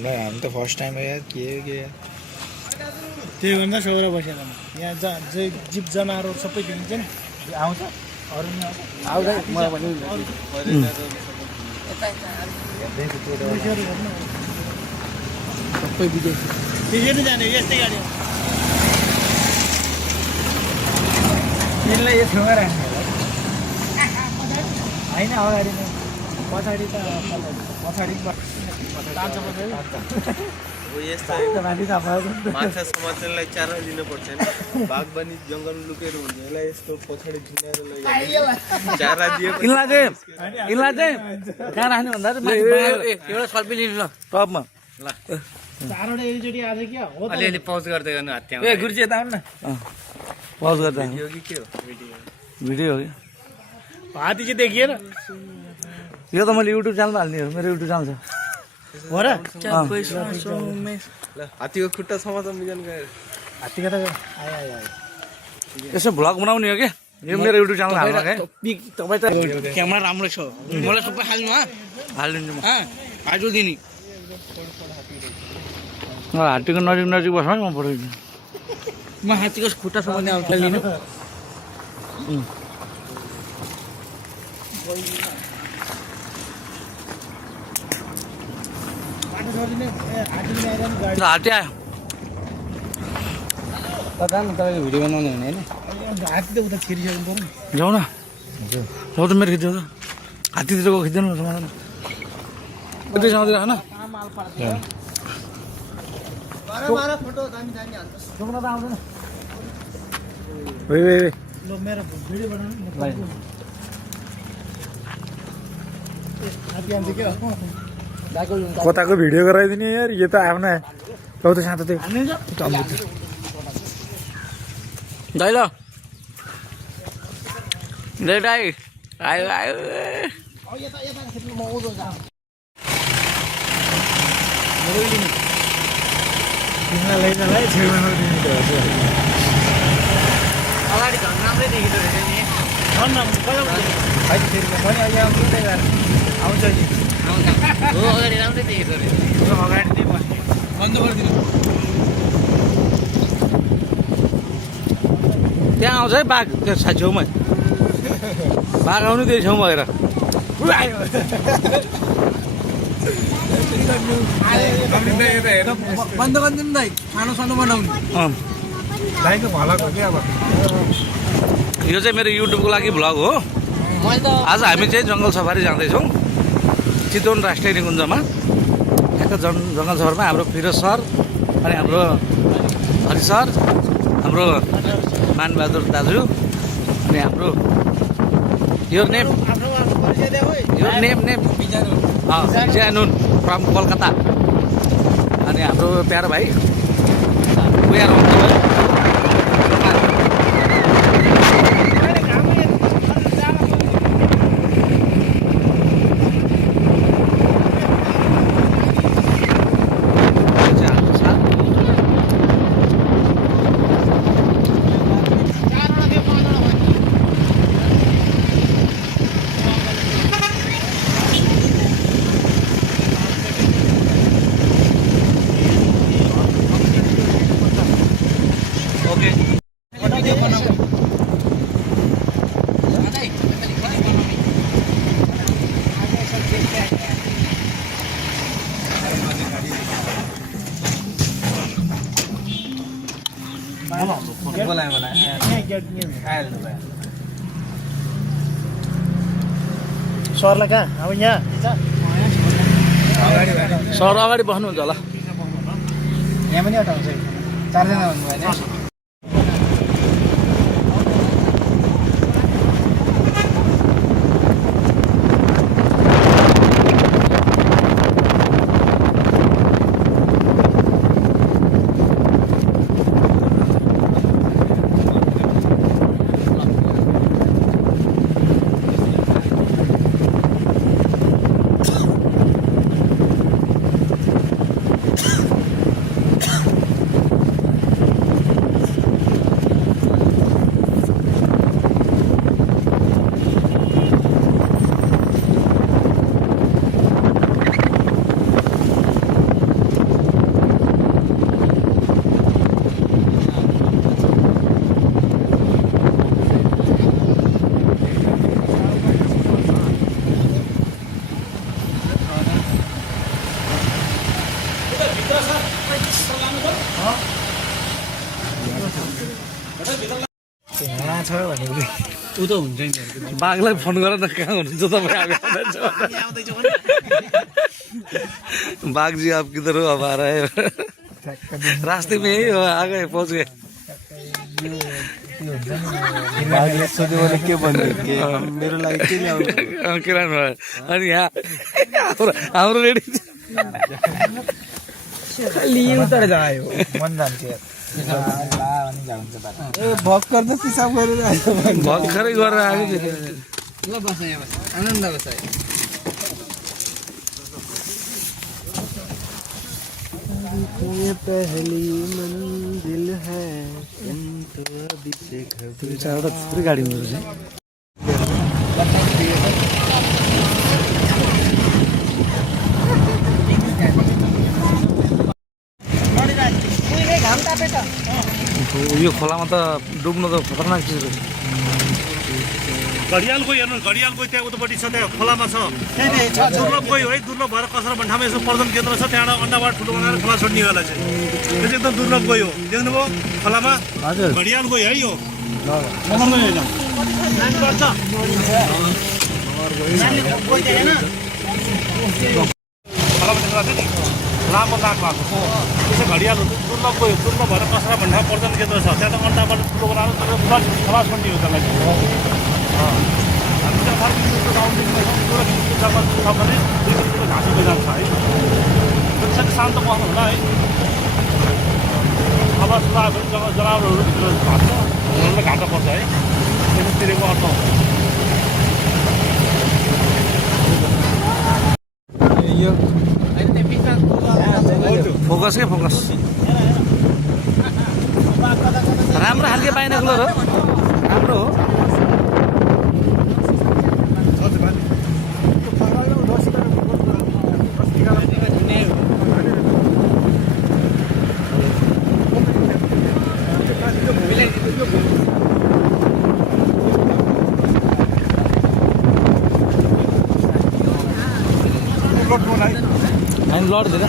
हामीलाई हामी त फर्स्ट टाइम हो यार के हो के यार त्यही भन्दा सौरा बसेर यहाँ जे जीव जनावरहरू सबै देखिन्छ नि आउँछ अरू नि आउँछ मलाई पनि सबै विदेशी त्यसरी जाने यस्तै गाडी हो यसलाई यो छेउमा राख्नु होइन अगाडि नै पछाडि त पछाडि माछा समात्नलाई चारा दिनुपर्छ नि बागबानी जङ्गल लुकेर हुन्छ यसलाई यस्तो पछाडि झुन्याएर लैजाने चारा दिए यिनलाई चाहिँ कहाँ राख्ने भन्दा एउटा सल्पी लिनु ल टपमा ल चारवटा एकचोटि आज क्या हो त अलिअलि पाउज गर्दै गर्नु हात त्यहाँ ए गुरुजी यता आउनु न पाउज गर्दा यो कि के हो भिडियो हो कि हात्ती चाहिँ देखिएन यो त मैले युट्युब च्यानलमा हाल्ने हो मेरो युट्युब च्यानल छ हो र ल हात्तीको खुट्टा समात्न मिल्दैन गएर हात्तीको त आयो आयो आयो यसो भ्लग बनाउने हो कि यो मेरो युट्युब च्यानल हाल्नु है तपाईँ त क्यामेरा राम्रो छ मलाई सबै हाल्नु हालिदिन्छु म आज दिने हात्तीको नजिक नजिक बस्नु है म पठाइदिन्छु म हात्तीको खुट्टा समाउने आउँछ लिनु हात्ती आयो तपाईँको भिडियो बनाउने हुने होइन हात्ती त उता छिरिसक्नु पर्यो जाऊ न हो त मेरो खिच्यो त हात्तीतिरको खिच्दैन मलाई कति समाउँदै राख न ल मेरो भिडियो बनाउनु हात्ती आउँछ क्या कताको भिडियो गराइदिने यार यो त आफ्ना लौ त साँतो त्यो दाइ ल दाइ आयो आयो लैजालाई छेउमा नदिने त अगाडि झन् राम्रै देखिँदो रहेछ नि भन्न कहिले पनि अहिले आउँछ त्यही भएर आउँछ नि हो अगाडि राम्रै देखिँदो रहेछ अगाडि नै बस्ने बन्द गरिदिनु त्यहाँ आउँछ है बाघ त्यो छेउमै बाघ आउनु त्यही छेउमा हेर बन्द गरिदिनु दाइ खाना सानो बनाउनु दाइको भलक हो क्या अब यो चाहिँ मेरो युट्युबको लागि भ्लग हो आज हामी चाहिँ जङ्गल सफारी जाँदैछौँ चितवन राष्ट्रिय निकुञ्जमा यहाँको जङ्गल सफारीमा हाम्रो फिरोज सर अनि हाम्रो हरि सर हाम्रो मानबहादुर दाजु अनि हाम्रो यो नेम विजयानुन फ्रम कोलकाता अनि हाम्रो प्यारो भाइ उयार सरलाई कहाँ अब यहाँ सर अगाडि बस्नुहुन्छ होला यहाँ पनि एउटा हुन्छ चारजना भन्नुभयो होइन यहाँ छ भनेपछि ऊ त हुन्छ नि बाघलाई फोन गर न कहाँ हुनुहुन्छ तपाईँ हामी आउँदैछौँ बाघजी आप किधर हो अब आ रहे हैं रास्ते में यही हो आ गए पहुँच गए सोध्यो भने के भन्ने मेरो लागि के ल्याउनु के लानु भयो अनि यहाँ हाम्रो रेडी उता जायो मन जान्छ ए भक्कर त पिसाब गरेर आयो भर्खरै गरेर आयो फेरि ल बस यहाँ बस आनन्द बस ये पहली मंजिल है तो अभी से तिमी चारवटा थुप्रै गाडी हुँदो रहेछ यो खोलामा त डुब्नु त खतरनाक चिज रहेछ घडियाल गयो हेर्नु घडियाल गयो त्यहाँ उतापट्टि छ त्यहाँ खोलामा छ दुर्लभ गयो है दुर्लभ भएर कसरा भन्ठामा यसो प्रजन केन्द्र छ त्यहाँबाट अन्डाबाट ठुलो बनाएर खोला छोड्ने वाला चाहिँ त्यो चाहिँ एकदम दुर्लभ गयो देख्नुभयो खोलामा हजुर घडियाल गयो है यो लामो नाक भएको त्यसै घडियाल दुर्लभ गयो दुर्लभ भएर कसरा भन्ठामा प्रजन केन्द्र छ त्यहाँ त अन्डाबाट ठुलो बनाएर खोला छोड्ने हो त्यसलाई हामी चाहिँ भने 2 किलोमिटर घाँसीको जान्छ है त्यसरी शान्त बस्नु होला है अब सुरु आयो भने जनावरहरू भित्र भाग्छ उनीहरूलाई घाटा पर्छ है त्यसले तिरेको अर्थ हुन्छ यो फोकस के फोकस राम्रो खालके बाइनोकुलर हो राम्रो हो हामी लड्दैन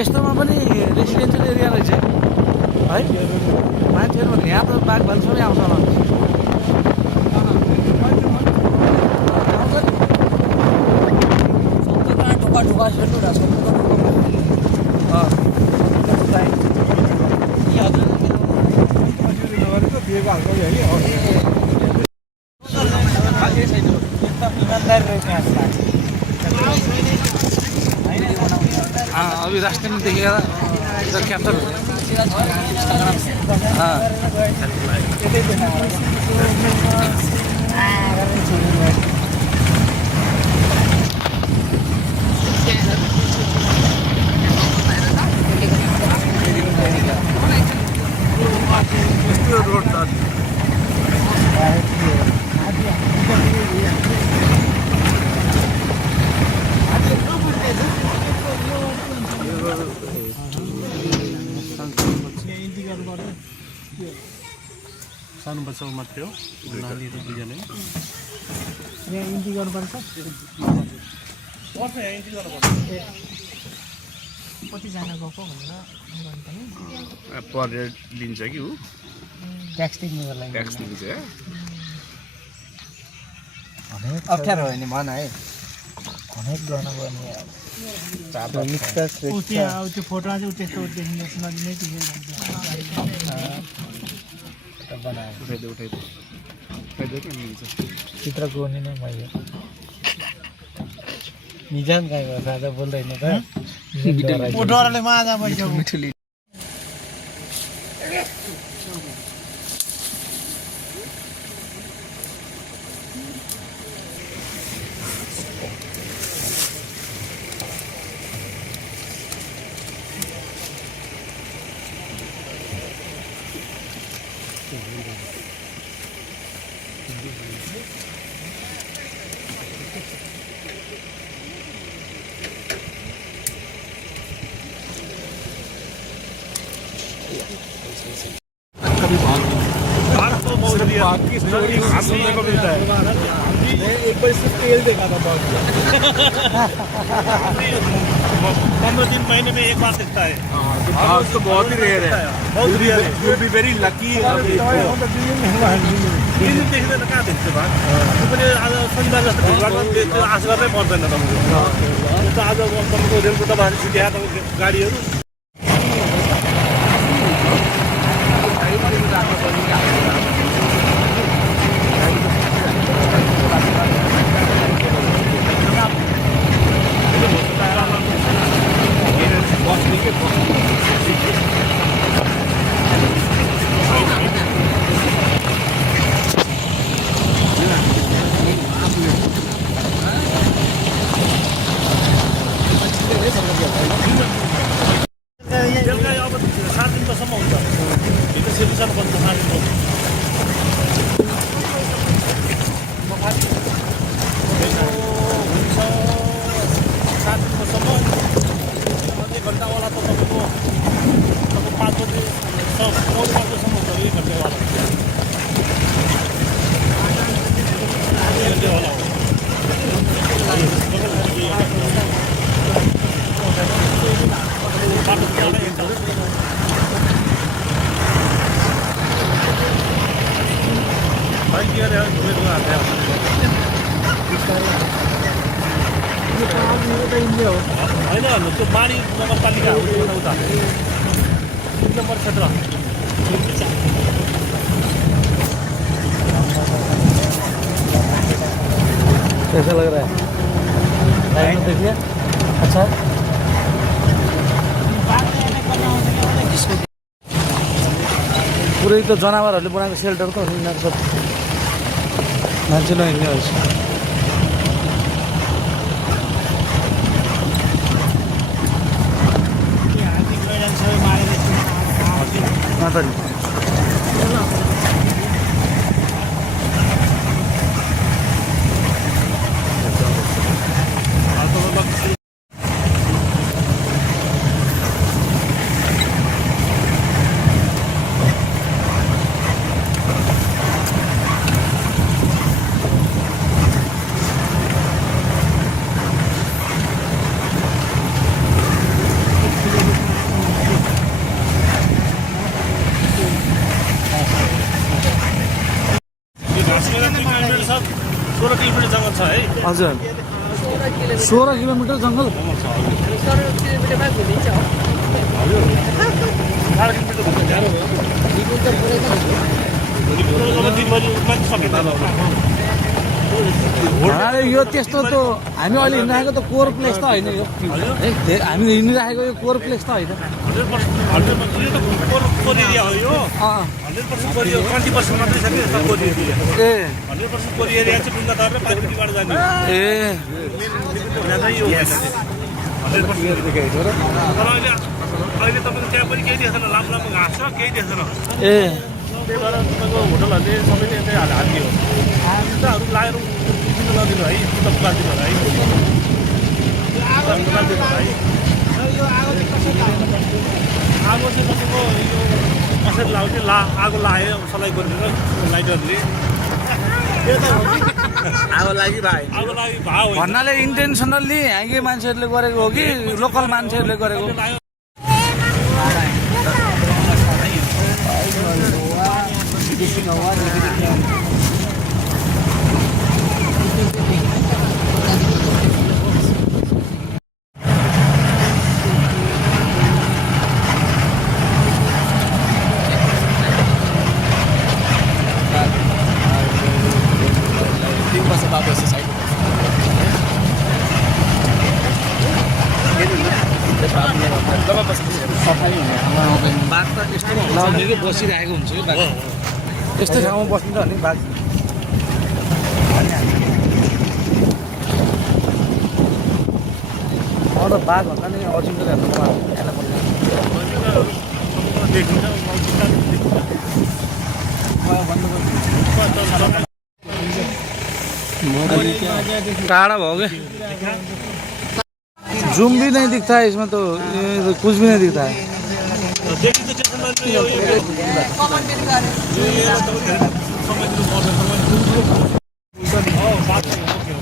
यस्तोमा पनि रेसिडेन्सियल एरिया रहेछ है मान्छेहरू यहाँ त बाघ भालु सबै आउँछ होला अभी रास्ते में देखिएगा इधर कैप्चर हाँ रोड सानो बच्चाको मात्रै हो नानीहरू दुईजना यहाँ इन्ट्री गर्नुपर्छ पर्छ यहाँ इन्ट्री गर्नुपर्छ कतिजना गएको भनेर पर रेट लिन्छ कि ऊ ट्याक्स तिर्नुको लागि ट्याक्स लिन्छ अप्ठ्यारो हो नि भन है अनेक गर्नुपर्ने ऊ त्यहाँ त्यो फोटोमा चाहिँ त्यस्तो देखिने नदिने उठाइदियो कि लिन्छ चित्र कोर्ने नै मैले निजान गाईको साझा बोल्दैन त डरले माजा भइसक्यो बाघ की स्टोरी सुनने को मिलता है। एक बार इससे तेल देखा था बाघ 15 दिन महीने में एक बार दिखता है। बाघ तो बहुत ही रेयर है, बहुत रेयर है। You be very lucky. देख्दैन कहाँ देख्छ बाघ? त्यो पनि आज शनिबार जस्तो भिडभाडमा आश गर्नै पर्दैन तपाईँको। आज तपाईँको रेलको तपाईँहरू छुट्याए तपाईँको गाडीहरू। बेलुका अब 7 दिनसम्म हुन्छ। भित्र सेलुसन बन्छ 7 दिनको। हुन्छ 7 दिनसम्म 1 घन्टावाला त तपाईँको 5 बजे 9 बजेसम्म हुन्छ 1 घन्टावाला। 1 घन्टावाला हो। होइन त्यो माडी नगरपालिका हो उता 3 नम्बर क्षेत्र। कैसा लग रहा है? देखिए अच्छा पुरै त जनावरहरूले बनाएको सेल्टर त यिनीहरू सब मान्छे नहिँड्ने रहेछ। हजुर 16 किलोमिटर जङ्गल। यो त्यस्तो त हामी अहिले हिँडिरहेको त कोर प्लेस त होइन यो। हामी हिँडिरहेको यो कोर प्लेस त होइन। 100% एरिया हो यो। 100% कोर एरिया 20% मात्रै छ कि कोर एरिया। ए 100% कोर एरिया चाहिँ ढुङ्गा तरेर पाइपबाट जाने। ए यो 100% देखाएको र अहिले तपाईँको त्यहाँ पनि केही देख्दैन, लामो लामो घाँस छ, केही देख्दैन। ए त्यही भएर तपाईँको होटलहरूले सबैले यतै हालिदियो। जुत्ताहरू लगाएर किन नदिनु है, जुत्ता पुगादिनु है। आगो चाहिँ तपाईँको यो कसरी लाउने आगो लाग्यो सलाई गरेर लाइटरले आगो लागि भाइ भन्नाले इन्टेन्सनल्ली यहाँकै मान्छेहरूले गरेको हो कि लोकल मान्छेहरूले गरेको? बाघ त यस्तो लाउने बसिरहेको हुन्छ कि बाघ यस्तो ठाउँमा बस्नु त भने बाघ अरू बाघ भन्दा नि अजिङ्गरहरू हेर्न पर्ने टाढा भयो क्या जूम भी नहीं दिखता है इसमें तो कुछ भी नहीं दिखता है। देखि त त्यसमा यो कमन पनि गरे यो त समय दिनु पर्छ तपाईँ हो बात ओके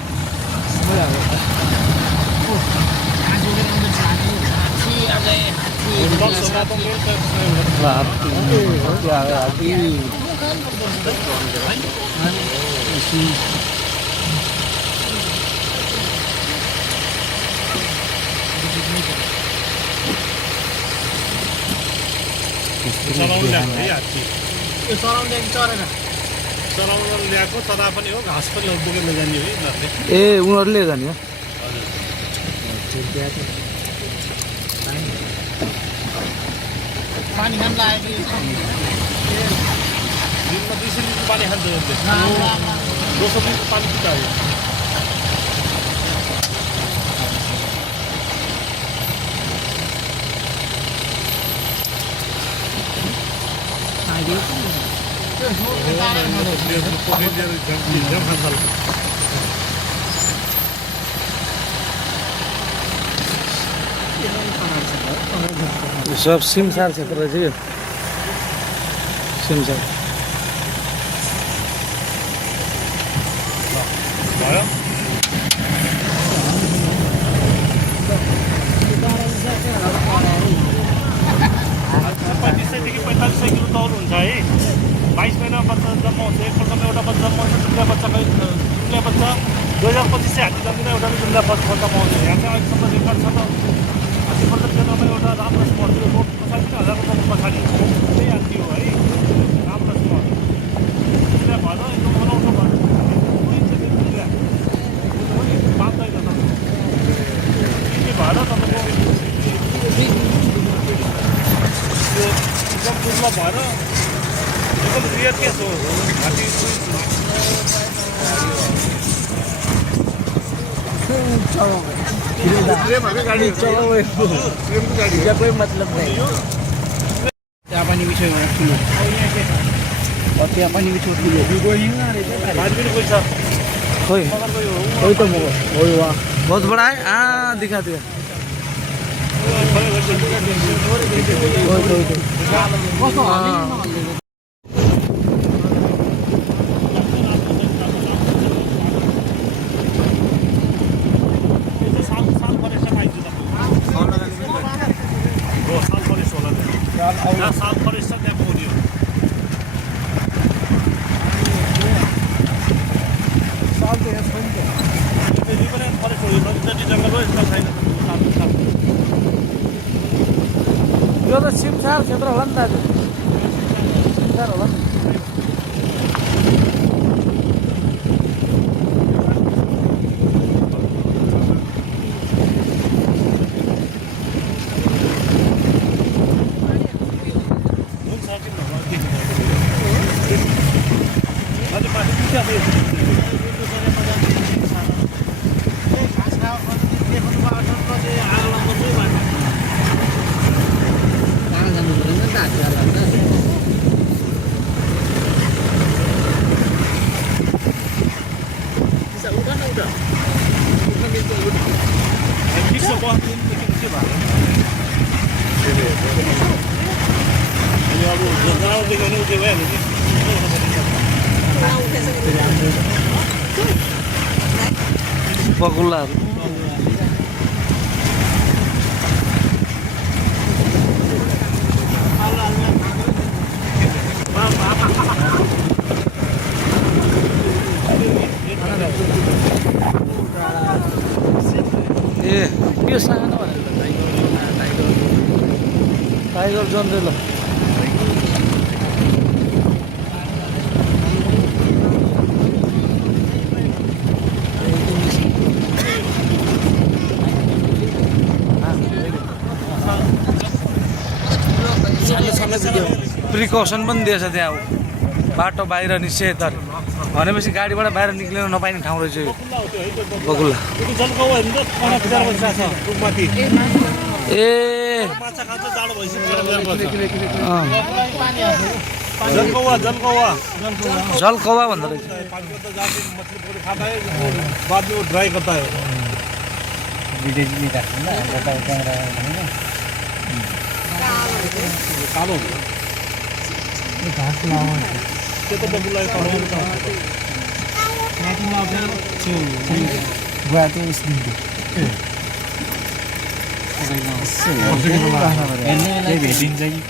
चलाउन ल्याएको तथा पनि हो घाँस पनि बोकेर लैजाने है उनीहरूले ए उनीहरूले जाने हो पानी खान लाग्यो दिनमा 200 लिटर पानी खान्छ यसले 200 लिटर पानी पितायो सब सिमसार क्षेत्र चाहिँ यो सिमसार भयो 35 देखि 45 किलो तौल हुन्छ है 22 महिना बच्चा जन्म हुन्छ एकपल्टमा एउटा बच्चा जन्म हुन्छ जुम्ला बच्चा 2025 चाहिँ हात्ती जन्मिँदा एउटा जुम्ला बच्चा पाउँछ यहाँ चाहिँ अहिलेसम्म रेकर्ड छ त हात्तीपल्ट केन्द्रमा एउटा राम्रो स्पट थियो रोड पछाडि 1000 रुपियाँ पछाडि त्यही हात्ती हो है राम्रो स्पट जुम्ला भएर एकदम बनाउँछ भएर बाँच्दैन तपाईँको भएर तपाईँको एकदम दुर्लभ भएर एकदम रियर केस हो हात्ती मतलब नहीं त्यहाँ पनि विषयमा ठुलो त्यहाँ पनि विषय ठुलो भात पनि कोही छ खोइ कोही त म बहुत बड़ा है दिखा दिया साल फरेस्ट छ त्यहाँ पुग्यो साल त यहाँ छैन त रिभरन फरेस्ट हो यो जति जङ्गल हो यसमा छैन साल यो त सिमसार क्षेत्र होला नि दाजु सिमसार होला नि बकुल्लाहरू ए यो सानो टाइगर जनरेल प्रिकसन पनि दिएछ त्यहाँ बाटो बाहिर निषेध भनेपछि गाडीबाट बाहिर निक्लिन नपाइने ठाउँ रहेछ यो बकुल्ला ए जलकौवा भन्दो रहेछ ड्राई करता है विदेशी निकाल्छ कालो हुन्छ घाँस लाउनु त्यो त बबुलाई तलाउनु त गयो त्यो स्लिमको भेटिन्छ कि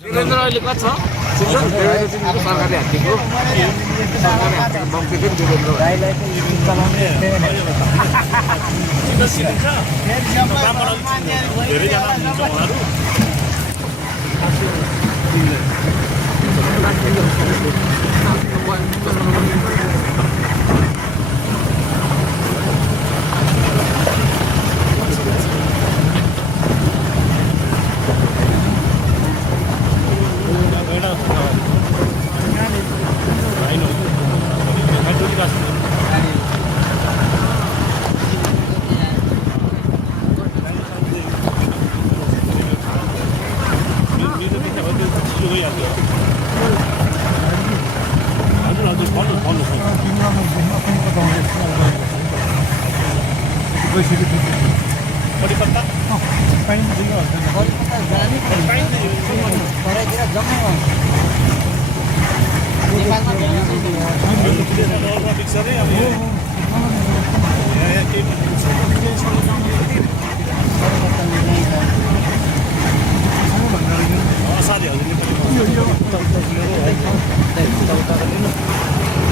वीरेन्द्र अहिले कति छ सरकारले हातेको बम्पी पनि वीरेन्द्र धेरैजना हुन्छ उहाँहरू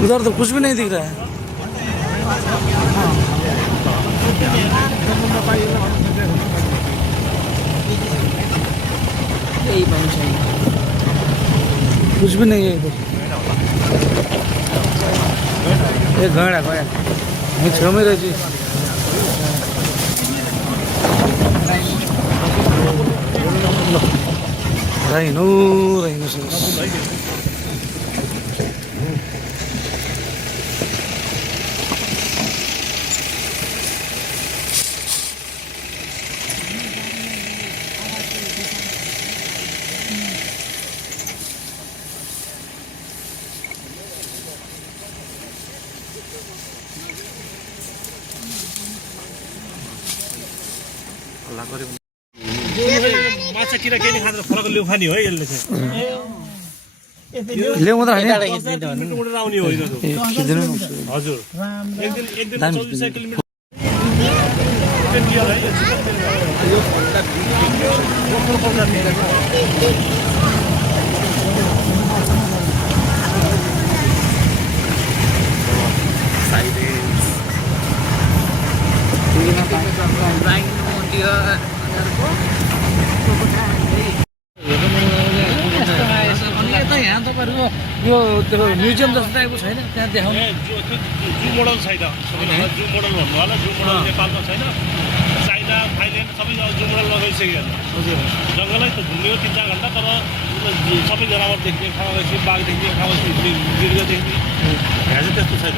उधर तो कुछ भी नहीं दिख रहा है कुछ भी नहीं है इधर ये गड़ा गया मैं छेउमै रहेछ राइनो राइनो माछा किरा केही खाँदैन फरक ल्याउ खाने हो है यसले चाहिँ ल्याउ त हैन उडेर आउने होइन हजुर एक दिन 24 किलोमिटर यहाँ तपाईँहरूको यो म्युजियम जस्तो टाइपको छैन त्यहाँ देखाउनु जू मोडल छैन जू मोडल भन्नु होला जू मोडल नेपालमा छैन चाइना थाइल्यान्ड सबै जू मोडल लगाइसक्यो हजुर जङ्गलै त घुम्यो 3-4 घन्टा तर सबै जनावर देख्ने ठाउँ देख्ने बाघ देख्ने ठाउँ मृग देख्ने यहाँ चाहिँ त्यस्तो छैन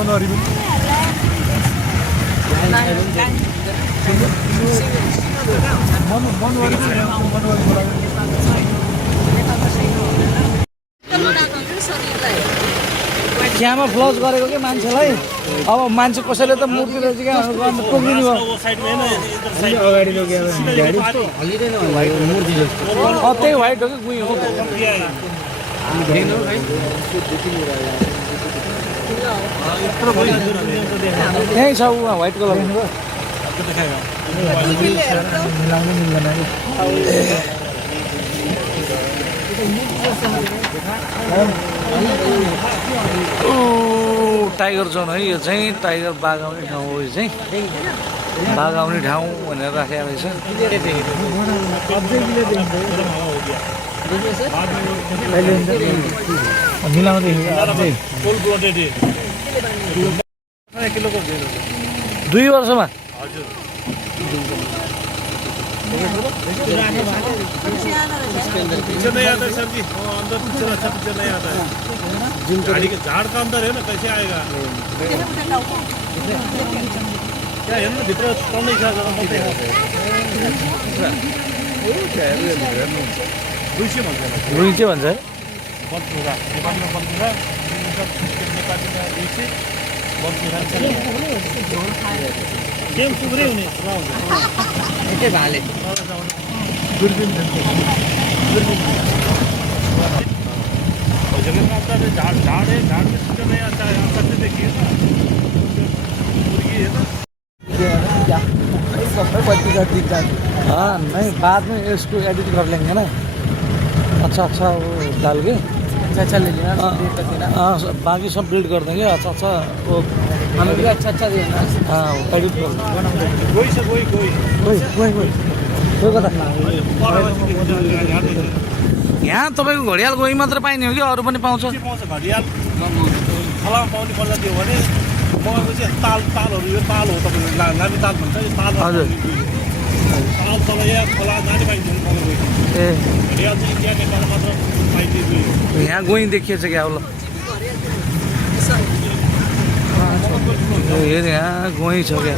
मनोहरी चियामा फ्लस गरेको कि मान्छेलाई अब मान्छे कसैले त मूर्ति रहेछ क्या टोकिदिनु भयो अगाडि लगेर त्यही व्हाइट हो कि गुई हो यहीँ छ उहाँ व्हाइट कलर मिलाउनु मिल्दैन टाइगर जोन है यो चाहिँ टाइगर बाघ आउने ठाउँ हो यो चाहिँ बाघ आउने ठाउँ भनेर राखेको रहेछ मिलाउँदै 2 वर्षमा पिक्चर नहीं आता है सर जी अंदर पिक्चर अच्छा पिक्चर नहीं आता है गाड़ी के झाड़ का अंदर है ना कैसे आएगा क्या है ना भीतर कम नहीं रुइसे भन्छ रुई के भन्छ बन्चुरा नेपालीमा बन्चुरा नेपालीमा रुइसे बन्चुरा सेम टुक्रै हुने एकै भाले जगह में आता है झाड़ झाड़ है झाड़ में सूखे में आता है आप सबने देखिए ना मुर्गी है ना हाँ नहीं बाद में इसको एडिट कर लेंगे ना अच्छा अच्छा वो डाल के अच्छा ले लेना हाँ बाकी सब बिल्ड कर देंगे अच्छा अच्छा वो हमें भी अच्छा देना हाँ एडिट कर कोई से कोई कोई कता यहाँ तपाईँको घडियाल गोही मात्र पाइने हो कि अरू पनि पाउँछ पाउँछ घडियाल खलामा पाउने प्रजाति हो भने मगरको चाहिँ तालहरू यो ताल हो तपाईँको लामी ताल भन्छ यो ताल हजुर ताल तल यहाँ खोला जाने पाइन्छ मगरको ए घडियाल चाहिँ यहाँ नेपालमा मात्र पाइने यहाँ गोही देखिएछ क्या ल हेर यहाँ गोही छ क्या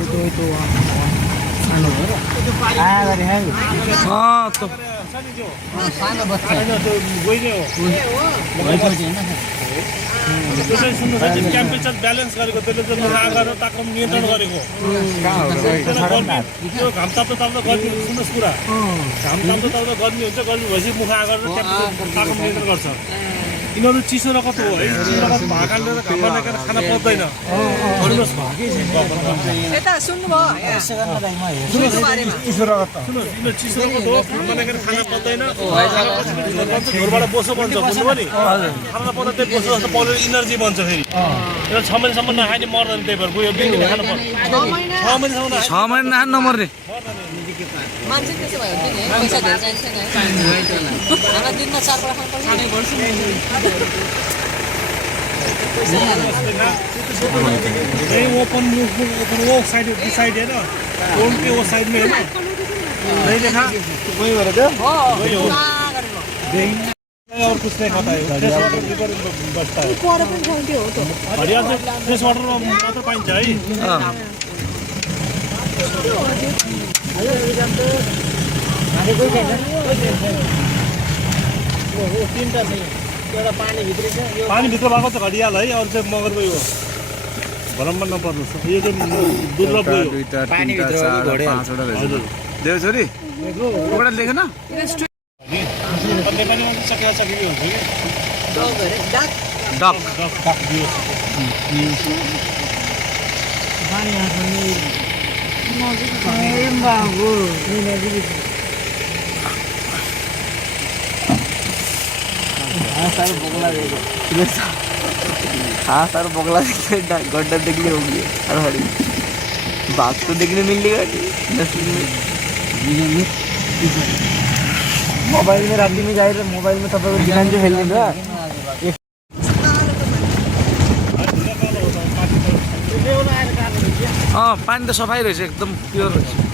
सानो बच्चा गइ नै हो त्यसै सुन्नुहोस् है टेम्परेचर ब्यालेन्स गरेको त्यसले चाहिँ मुखा गरेर तापक्रम नियन्त्रण गरेको त्यो घाम ताप्दा गर्मी सुन्नुहोस् कुरा घाम ताप्दा गर्मी हुन्छ गर्मी भएपछि मुखा गरेर टेम्परेचर तापक्रम नियन्त्रण गर्छ यिनीहरू चिसो रगत हो है चिसो रगत भएको कारणले घाममा नगएर खाना पाउँदैन यता सुन्नुभयो सुन्नुहोस् यिनीहरू चिसो रगत हो घाममा नगएर खाना पाउँदैन घरबाट बोसो बन्छ बुझ्नुभयो नि खाना पाउँदा त्यही बोसो जस्तो पाउनु इनर्जी बन्छ फेरि यिनीहरू 6 महिनासम्म नखाने मर्दैन त्यही भएर गयो बिहान खाना पर्छ 6 महिनासम्म 6 महिना नमर्ने मान्छे त्यसो भयो कि नि पैसा धेरै चाहिन्छ नि खाना दिनमा 4 पल्ट खानुपर्छ यही ओपन वो साइड साइड है ना रोड के वो साइड में है ना नहीं देखा वही वाला क्या वही हो और कुछ नहीं खाता है फ्रेश वाटर रिवर बचता है हरियाल से फ्रेश वाटर मात्र पाइन्छ है पानी भित्र भएको छ घडियाल है अरू चाहिँ मगर गयो भरममा नपर्नुहोस् यो चाहिँ दुर्लभ गयो पानी भित्र हजुर देवछोरी एउटा लेखेन नेपालीमा चाहिँ सकिया सकियो हुन्छ कि डक हाँ सर बगला गड्ढा देखने होगी अरे बाघ तो देखने मिलेगा मोबाइल में रात्रि में जाए मोबाइल में तपाईँको दिनान चाहिँ खेल्ने पानी त सफाइ रहेछ एकदम प्योर रहेछ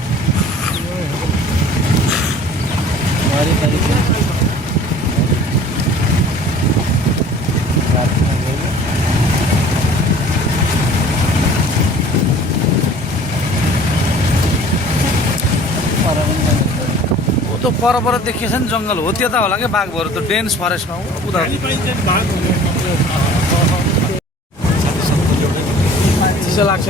पर देखिएछ नि जङ्गल हो त्यता होला क्या बाघहरू त डेन्स फरेस्टमा उता चिसो लाग्छ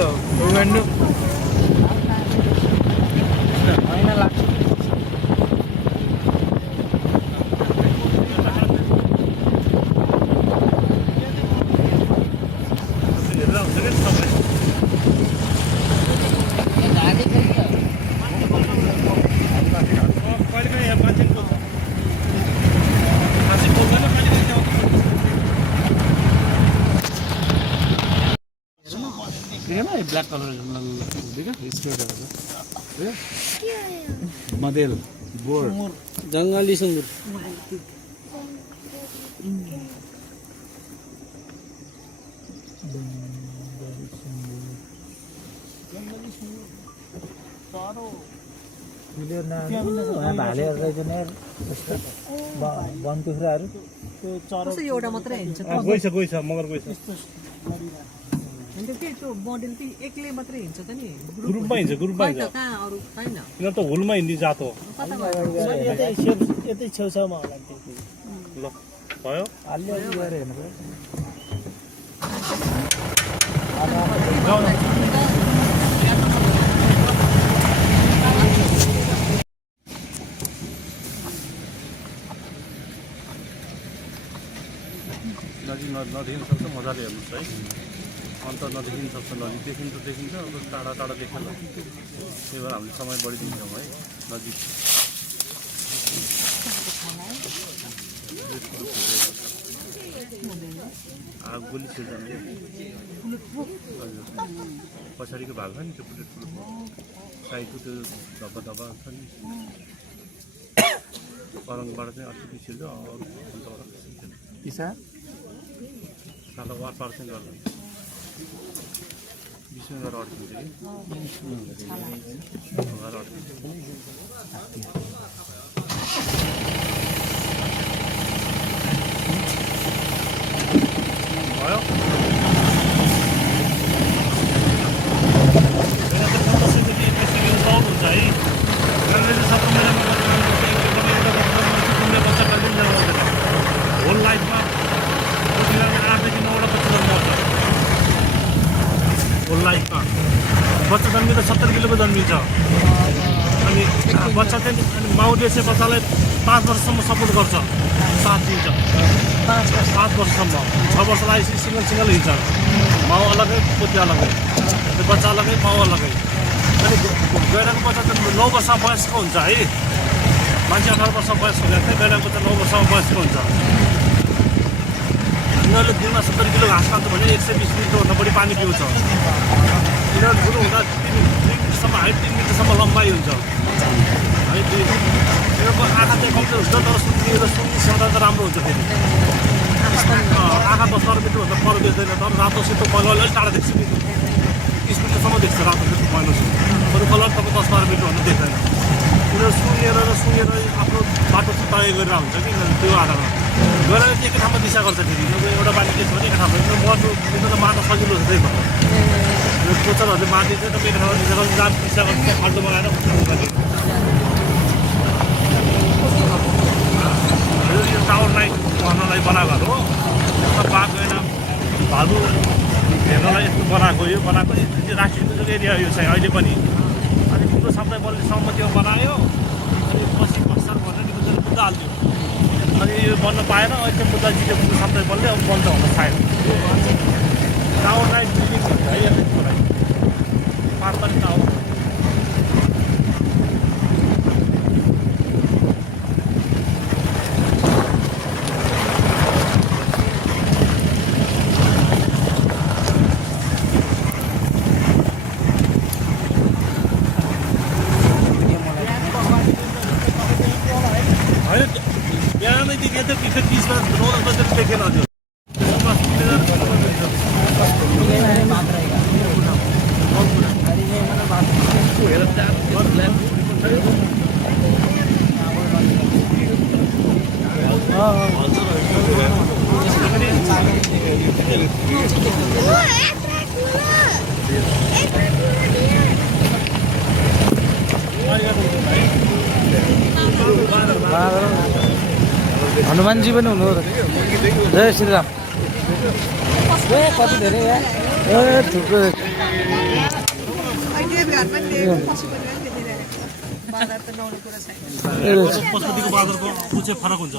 ब्ल्याक कलर मदेल बोर जङ्गली सुँगुर भालेहरू रहेछ नि वन कुखुराहरू एउटा मात्रै हिँड्छ गइछ मगर गइछ हिँड्थ्यो कि त्यो मोडेल चाहिँ एक्लै मात्रै हिँड्छ त नि ग्रुपमा हिँड्छ ग्रुपमा खै त हिँड्छ कहाँ अरू छैन किन त हुलमा हिँड्ने जात हो कता गयो यतै छेउछाउमा होला त्यो ल भयो अलि अलि गएर हेर्नु पऱ्यो नजिक नदेखिन सक्छ मजाले हेर्नुहोस् है अन्त नदेखिन सक्छ नजिक देखिन्छ देखिन्छ अब टाढा टाढा देखेर त्यही भएर हामीले समय बढी दिन्छौँ है नजिक गोली छिर्दैन हजुर पछाडिको भाग छ नि त्यो बुलेट प्रुफ साइडको त्यो धब्बा धब्बा छ नि परङबाट चाहिँ अलिकति छिर्छ अरू अन्तबाट छिर्दैन पिसा साला वारपार चाहिँ गर्दैन बिचमा गएर अड्किन्छ कि गएर अड्किन्छ भयो हुन्छ है होल लाइफमा आठदेखि 9वटा बच्चा जन्माउँछ होल लाइफमा बच्चा जन्मिँदा 70 किलोको जन्मिन्छ अनि बच्चा चाहिँ अनि माउले चाहिँ बच्चालाई 5 वर्षसम्म सपोर्ट गर्छ साथ दिन्छ 5 वर्षसम्म 6 वर्षलाई सिङ्गल हिँड्छ माउ अलगै पोती अलगै त्यो बच्चा अलगै माउ अलगै अनि गैराको बच्चा चाहिँ 9 वर्ष वयस्क हुन्छ है मान्छे 18 वर्ष वयस्क हुँदा चाहिँ गैराको बच्चा 9 वर्ष वयस्क हुन्छ यिनीहरूले दिनमा 70 किलो घाँस खान्छ भने 120 लिटरभन्दा बढी पानी पिउँछ यिनीहरू ठुलो हुँदा 3 मिनटसम्म हाइट 3 मिनटसम्म लम्बाइ हुन्छ है यिनीहरूको आँखा चाहिँ कमजोर हुन्छ तर सुन्ने क्षमता त राम्रो हुन्छ फेरि आँखा त 70 मिटरभन्दा पर बेच्दैन तर रातो सेतो पहिलो अलिक टाढा देख्छ कि 30 मिटरसम्म देख्छ रातो सेतो पहिलो अरू कलर तपाईँ 10-12 मिटरभन्दा देख्दैन यिनीहरू सुनेर आफ्नो बाटो तय गरेर हुन्छ कि त्यो आधारमा गएर एक ठाउँमा दिशा गर्छ फेरि एउटा बाटो के छ भने एक ठाउँमा मर्नु त मार्न सजिलो छ त्यही भएर कोचरहरूले मार्दिन्छ त एक ठाउँमा दिशा गर्नु जाम दिशा गर्नु खर्च बनाएर यो टावर लाइन भन्नलाई बनाएको हो बाघ गएन भालु हेर्नलाई यस्तो बनाएको यो राष्ट्रिय एरिया यो चाहिँ अहिले पनि अनि कुरो सबै बलले सहमतिमा बनायो अनि पछि बस्छ भनेर मुद्दा हाल्थ्यो अनि यो बन्न पाएन अहिले मुद्दा जित्यो सबै बलले अब बन्द हुन सायद टावर लाइन बिल्डिङ है यसको लागि 5 टावर बिहानैदेखि यता पिछे 30 बजे देखेन हजुर हनुमानजी पनि हुनु जय श्रीराम कति धेरै थुप्रो पशुपतिको बाँदरको चाहिँ फरक हुन्छ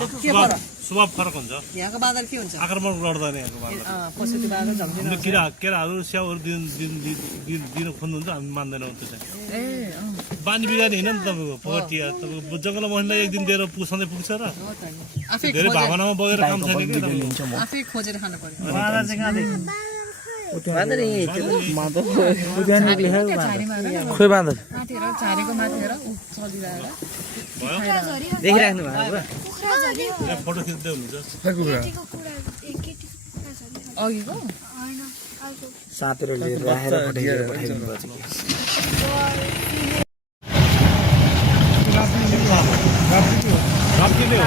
स्वभाव फरक हुन्छ यहाँको बाँदर के हुन्छ आक्रमण गर्दैन यहाँको बाँदर पशुपति बाँदर झम्किन केराहरू स्याउहरू दिन खोज्नुहुन्छ हामी मान्दैनौँ त्यो चाहिँ बानी बिगारी होइन नि तपाईँको पगटिया तपाईँको जङ्गलमा महिनालाई एक दिन दिएर सधैँ पुग्छ र धेरै भावनामा बगेर काम छैन कि आफै खोजेर खानु पर्यो खोइ बाँदर झारीको माथि चलिरहेर देखिराख्नु भएको फोटो खिच्दै हुनुहुन्छ अघिको साथीहरू लिएर राखेर पठाइदिनु पर्छ राप्तीले हो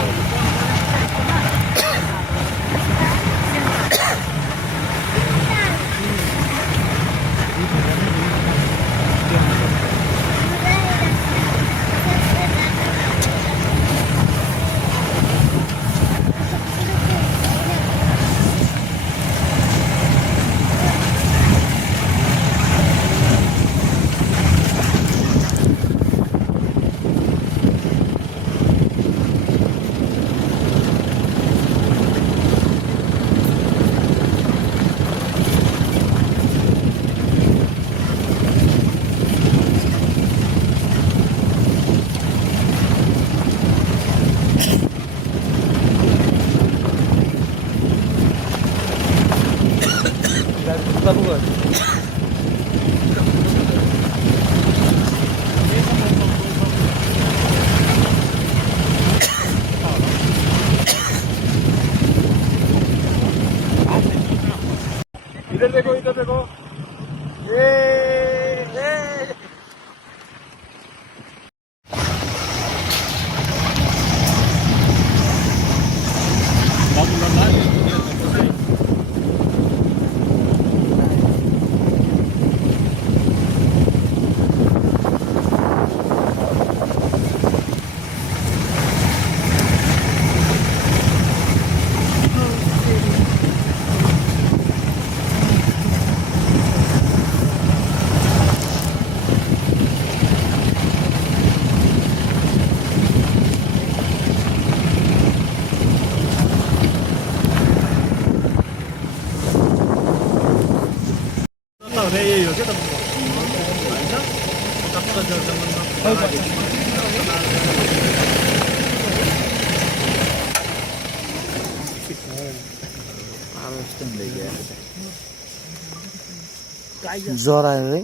जरा रे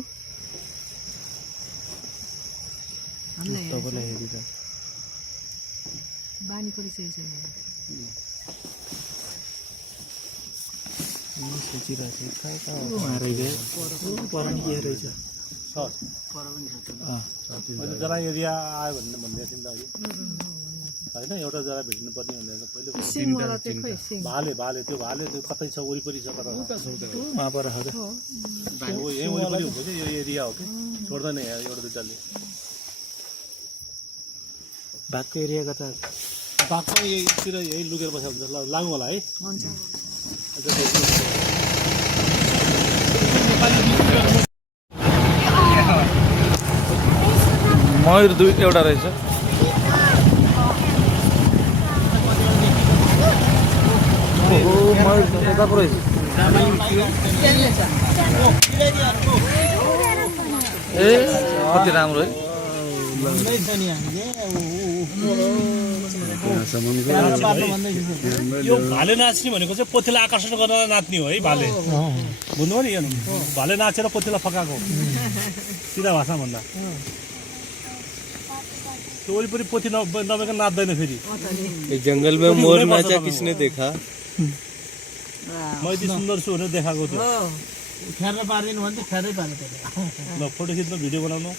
तपाईँलाई हेरिरहेको बानी परिसकेको छ सोचिरहेको छु कहाँ के रहेछ अहिले जरा एरिया आयो भन्दै थियो नि त होइन एउटा जरा भेट्नु पर्ने भनेर पहिले भाले त्यो कतै छ वरिपरि छ कता वहाँ पर हजुर यही वरिपरि हुन्छ कि यो एरिया हो कि छोड्दैन यहाँ एउटा दुइटाले बाघको एरिया कता बाघको यहीतिर यही लुकेर बसेको हुन्छ ल लागौँ होला है मयूर एउटा रहेछ मयूर यता पो रहेछ ए कति राम्रो है यो भाले नाच्ने भनेको चाहिँ पोथीलाई आकर्षण गर्न नाच्ने हो है भाले बुझ्नुभयो नि यो भाले नाचेर पोथीलाई फकाएको सिधा भाषा भन्दा त्यो वरिपरि पोथी नभएको नाच्दैन फेरि जंगल में मोर नाचा किसने देखा म यति सुन्दर छु भनेर देखाएको थियो फेर्न पार्दिनु भने फेरै पार्नु ल फोटो खिच्नु भिडियो बनाउनु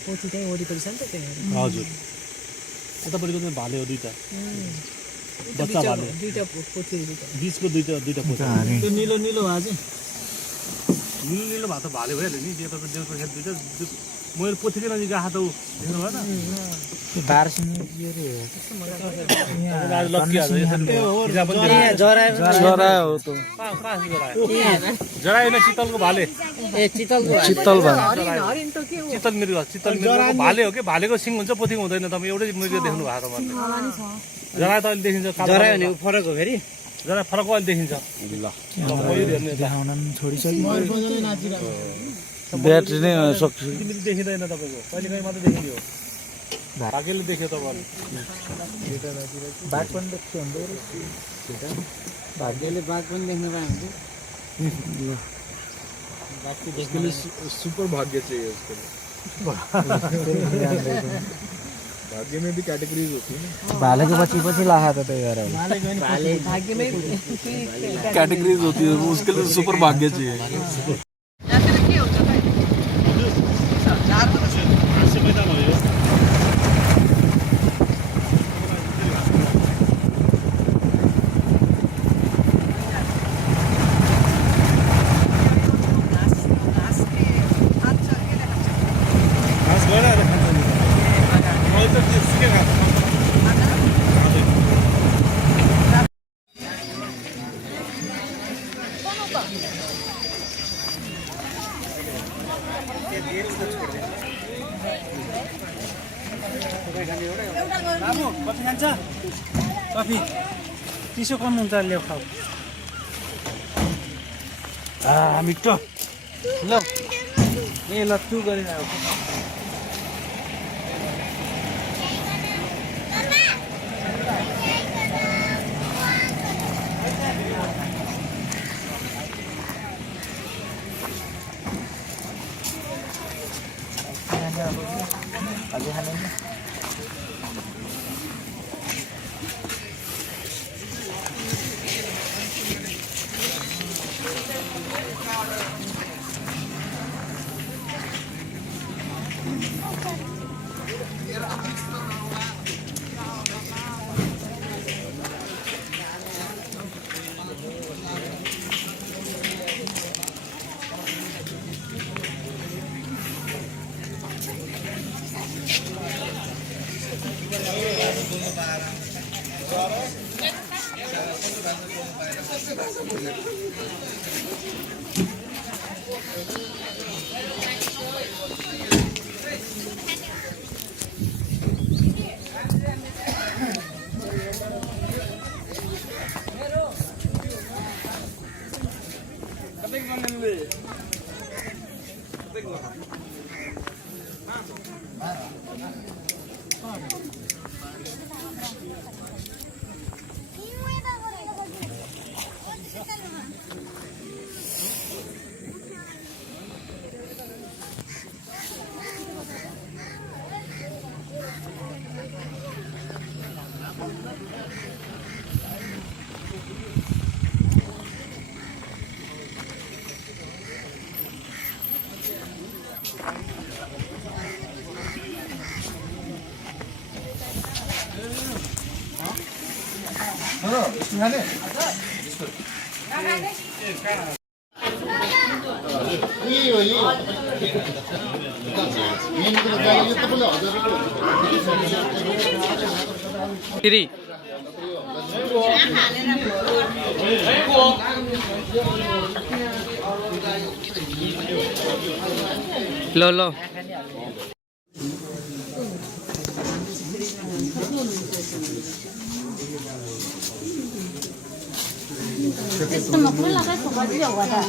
पोथी त्यही वरिपरि छ नि त त्यही हजुर उतापट्टिको चाहिँ भाले हो दुईटा बच्चा भाले दुईटा पोथी बिचको दुईटा पोथी त्यो निलो निलो भए चाहिँ निलो भए त भाले भइहाल्यो नि त्यो तपाईँ देउप्रसाद दुईटा मैले पोथीकै नजिक आएको त देख्नु भएन जरा हो त जरा होइन चितलको भाले चित्तल भाले हरिण त के हो चितल मृग भाले हो कि भालेको सिङ हुन्छ पोथीको हुँदैन तपाईँ एउटै मृग देख्नु भएको छ जरा त अहिले देखिन्छ फरक हो फेरि जरा फरक अहिले देखिन्छ ब्याट्री नै सक्छ तिमीले देखिँदैन तपाईँको कहिले काहीँ मात्रै देखिने हो भाग्यले देख्यो तपाईँले बाघ पनि देख्छु भाग्यले बाघ पनि देख्नु पायो सुपर भाग्य चाहिए उसके लिए भाग्य में भी कैटेगरीज होती है ना भालेको पछि लाखा त त्यही भएर भाग्यमै कैटेगरीज होती है उसके लिए सुपर भाग्य चाहिए मैदान हो यो घाँस गएर खान्छ नि मैले त त्यसकै खान्छ कफी खान्छ कफी चिसो कम हुन्छ ल्याउ खाऊ मिठो ल ए लट्टु गरेर आऊ अझै खाने फेरि ल ल यस्तोमा खुल्ला चाहिँ खोजियो होला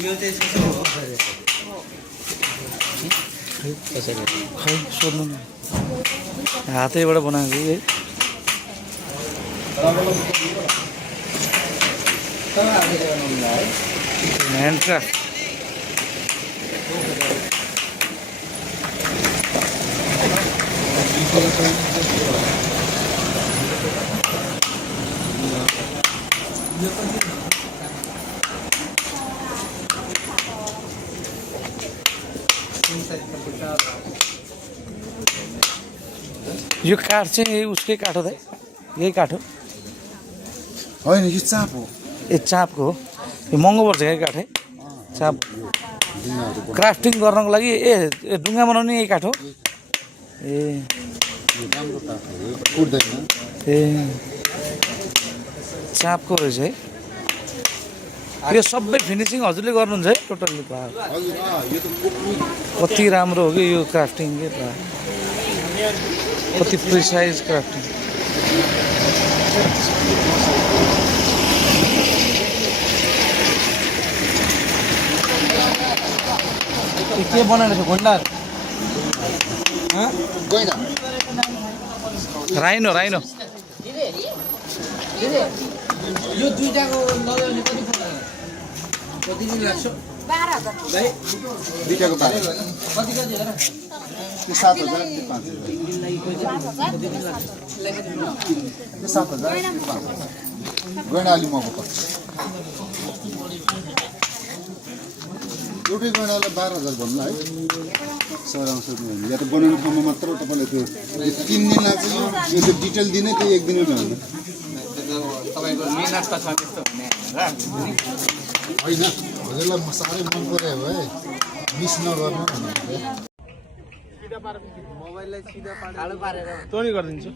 यो चाहिँ यसो हो खै सोध्नु न हातैबाट बनाएको है ह्यान्डक्राफ्ट यो काठ चाहिँ उसकै काठ हो त यही काठ हो होइन यो चाप हो ए चापको हो यो महँगो पर्छ क्या काठ है चाप क्राफ्टिङ गर्नको लागि ए ढुङ्गा बनाउने यही काठ हो ए ए चापको रहेछ है यो सबै फिनिसिङ हजुरले गर्नुहुन्छ है टोटल्ली कति राम्रो हो कि यो क्राफ्टिङ के कति प्रिसाइज क्राफ्टिङ के बनाएको छ भण्डार राइनो राइनो यो दुईटाको लगाउने कति पर्छ कति दिन लाग्छ 12,000 दुईटाको 12,000 कति कति हेर 7,000 5,000 गैँडा अलि महँगो पर्छ एउटै गैँडालाई 12,000 भन्नु है सराउँछ या त बनाउने ठाउँमा मात्र तपाईँले त्यो 3 दिन लाग्छ यो त्यो डिटेल दिने त्यो 1 दिनै भएन तपाईँको मेहनत त छ त्यस्तो भन्ने होइन हजुरलाई म साह्रै मन पऱ्यो है मिस नगर्नु भन्नु मोबाइललाई सिधा तँ नि गरिदिन्छु